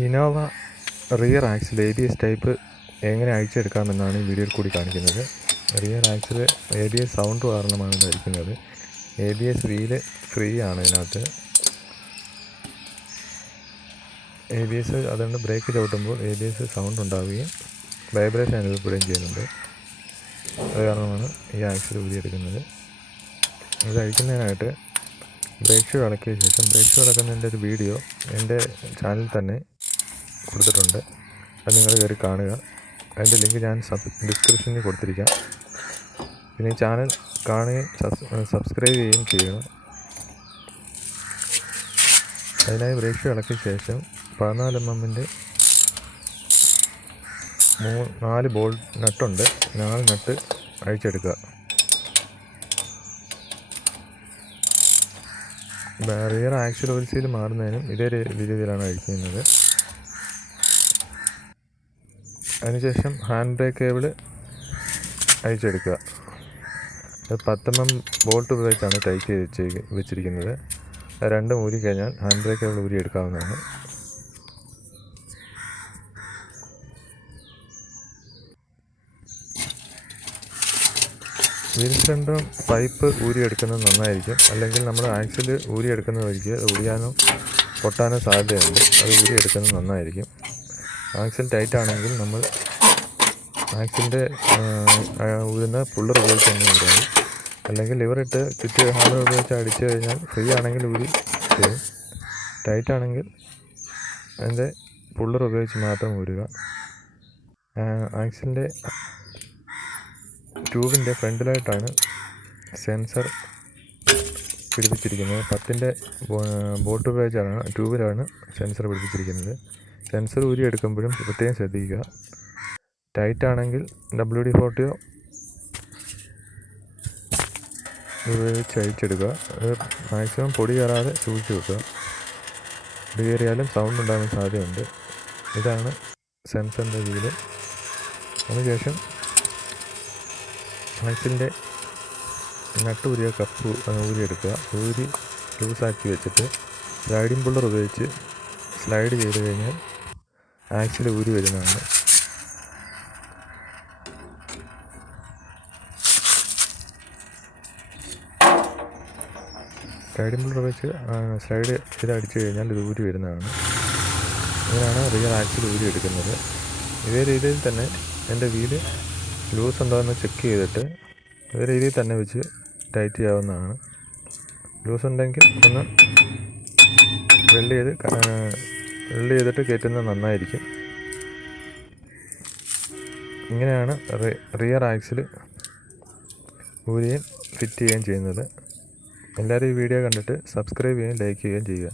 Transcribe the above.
Innova rear axle ABS type എങ്ങനെ അഴിച്ചെടുക്കാമെന്നാണ് ഈ വീഡിയോയിൽ കൂടി കാണിക്കുന്നത്. റിയർ ആക്സിൽ ABS സൗണ്ട് കാരണമാണ് ഇത് അഴിക്കുന്നത്. ABS വീല് ഫ്രീ ആണ് ഇതിനകത്ത്. ABS അതുകൊണ്ട് ബ്രേക്ക് ചവിട്ടുമ്പോൾ ABS സൗണ്ട് ഉണ്ടാവുകയും വൈബ്രേഷൻ അനുഭവപ്പെടുകയും ചെയ്യുന്നുണ്ട്. അത് കാരണമാണ് ഈ ആക്സിൽ ഊരിയെടുക്കുന്നത്. ഇത് അഴിക്കുന്നതിനായിട്ട് ബ്രേക്ക് ഷൂ ഇളക്കിയ ശേഷം ബ്രേക്ക് ഷൂ ഇളക്കുന്നതിൻ്റെ ഒരു വീഡിയോ എൻ്റെ ചാനലിൽ തന്നെ കൊടുത്തിട്ടുണ്ട്. അത് നിങ്ങൾ കയറി കാണുക. അതിൻ്റെ ലിങ്ക് ഞാൻ ഡിസ്ക്രിപ്ഷനിൽ കൊടുത്തിരിക്കാം. പിന്നെ ഈ ചാനൽ കാണുകയും സബ്സ്ക്രൈബ് ചെയ്യുകയും ചെയ്യുക. അതിനായി ബ്രേക്ക് ഷൂ ഇളക്കിയ ശേഷം 14 mm 4 ബോൾട്ട് നട്ടുണ്ട്. 4 നട്ട് അഴിച്ചെടുക്കുക. റിയർ ആക്സിൽ ഓയിൽ സീൽ മാറുന്നതിനും ഇതേ രീതിയിലാണ് അഴിക്കുന്നത്. അതിനുശേഷം ഹാൻഡ് ബ്രേക്ക് കേബിൾ അഴിച്ചെടുക്കുക. അത് 10 mm ബോൾട്ട് ഉപയോഗിച്ചാണ് ടൈറ്റ് ചെയ്ത് വെച്ചിരിക്കുന്നത്. രണ്ടും ഊരി കഴിഞ്ഞാൽ ഹാൻഡ് ബ്രേക്ക് കേബിൾ ഊരി എടുക്കാവുന്നതാണ്. വീൽ സിലിണ്ടറും പൈപ്പ് ഊരിയെടുക്കുന്നത് നന്നായിരിക്കും. അല്ലെങ്കിൽ നമ്മൾ ആക്സിൽ ഊരിയെടുക്കുന്ന വഴിക്ക് അത് ഊരിയാനോ പൊട്ടാനോ സാധ്യതയുണ്ട്. അത് ഊരിയെടുക്കുന്നത് നന്നായിരിക്കും. ആക്സിൽ ടൈറ്റ് ആണെങ്കിൽ നമ്മൾ ആക്സിലിൻ്റെ ഊരുന്ന പുള്ളർ ഉപയോഗിച്ച് തന്നെ ഊരാവും. അല്ലെങ്കിൽ ലിവറിട്ട് ചുറ്റി ഹാമർ ഉപയോഗിച്ച് അടിച്ചു കഴിഞ്ഞാൽ ഫ്രീ ആണെങ്കിൽ ഊരി ചെയ്യും. ടൈറ്റ് ആണെങ്കിൽ അതിൻ്റെ പുള്ളർ ഉപയോഗിച്ച് മാത്രം ഊരുക. ആക്സിലിൻ്റെ ട്യൂബിൻ്റെ ഫ്രണ്ടിലായിട്ടാണ് സെൻസർ പിടിപ്പിച്ചിരിക്കുന്നത്. 10-ൻ്റെ ബോൾട്ട് ഉപയോഗിച്ചാണ് ട്യൂബിലാണ് സെൻസർ പിടിപ്പിച്ചിരിക്കുന്നത്. സെൻസർ ഊരി എടുക്കുമ്പോഴും പ്രത്യേകം ശ്രദ്ധിക്കുക. ടൈറ്റ് ആണെങ്കിൽ WD-40 ഉപയോഗിച്ച് അഴിച്ചെടുക്കുക. അത് മാക്സിമം പൊടി കയറാതെ സൂക്ഷിച്ച് വെക്കുക. പൊടി കയറിയാലും സൗണ്ട് ഉണ്ടാകാൻ സാധ്യതയുണ്ട്. ഇതാണ് സെൻസറിൻ്റെ വീല്. അതിനുശേഷം ആക്സിലിൻ്റെ നട്ട് ഊരിയ കപ്പ് ഊരിയെടുക്കുക. ഊരി ലൂസാക്കി വെച്ചിട്ട് സ്ലൈഡിംഗ് പുള്ളർ ഉപയോഗിച്ച് സ്ലൈഡ് ചെയ്ത് കഴിഞ്ഞാൽ ആക്സിൽ ഊരി വരുന്നതാണ്. സ്ലൈഡിംഗ് പുള്ളർ ഉപയോഗിച്ച് സ്ലൈഡ് ചെയ്ത് അടിച്ചു കഴിഞ്ഞാൽ ഇത് ഊരി വരുന്നതാണ്. ഇങ്ങനെയാണ് റിയർ ആക്സിൽ ഊരി എടുക്കുന്നത്. ഇതേ രീതിയിൽ തന്നെ എൻ്റെ വീല് ലൂസ് ഉണ്ടോ എന്ന് ചെക്ക് ചെയ്തിട്ട് അതേ രീതിയിൽ തന്നെ വെച്ച് ടൈറ്റ് ചെയ്യാവുന്നതാണ്. ലൂസ് ഉണ്ടെങ്കിൽ ഒന്ന് വെൽഡ് ചെയ്തിട്ട് കയറ്റുന്നത് നന്നായിരിക്കും. ഇങ്ങനെയാണ് റിയർ ആക്സിൽ ഊരുകയും ഫിറ്റ് ചെയ്യുകയും ചെയ്യുന്നത്. എല്ലാവരും ഈ വീഡിയോ കണ്ടിട്ട് സബ്സ്ക്രൈബ് ചെയ്യുകയും ലൈക്ക് ചെയ്യുകയും ചെയ്യുക.